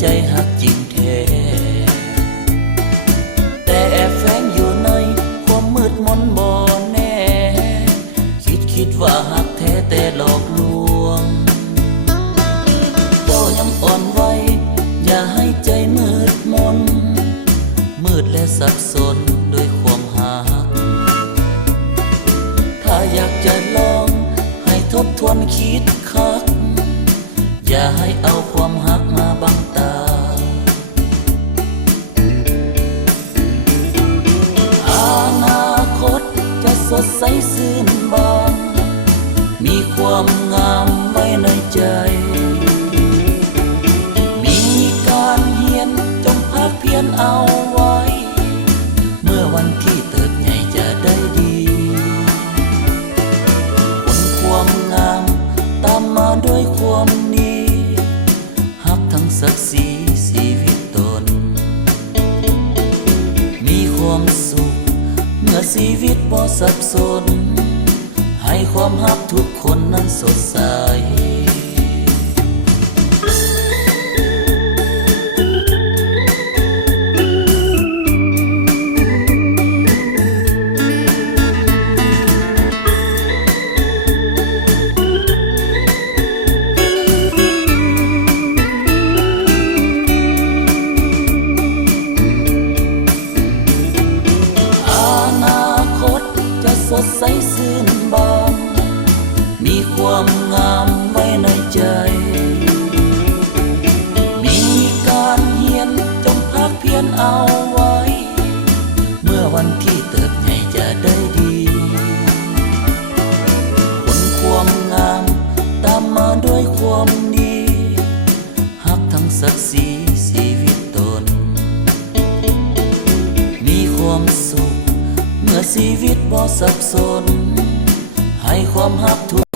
ใจหักจริงแท้แต่แอบแฝงอยู่ในความมืดมนบ่แน่คิดว่าหักแท้แต่หลอกลวงเจ้ายังอ่อนไหวอย่าให้ใจมืดมนมืดและสับสนด้วยความหักถ้าอยากจะลองให้ทบทวนคิดคักอย่าให้เอาความหักมาบังตาอนาคตจะสดใสซื่นบานมีความงามไว้ในใจมีการเฮียนจงภาคเพียรเอาไว้เมื่อวันที่เติบใหญ่จะได้ดีผลความงามตามมาด้วยความดีหักทั้งศักดิ์ศรีชีวิตตนมีความสุขเมื่อชีวิตบ่สับสนให้ความหักทุกคนนั้นสดใสสดใสซื่นบานมีความงามไว้ในใจมีการเฮียนจงภาคเพียรเอาไว้เมื่อวันที่เติบใหญ่จะได้ดีผลความงามตามมาด้วยความดีหักทั้งศักดิ์ศรีชีวิตตนมีความสุขเมื่อชีวิตบ่สับสนให้ความหักทุก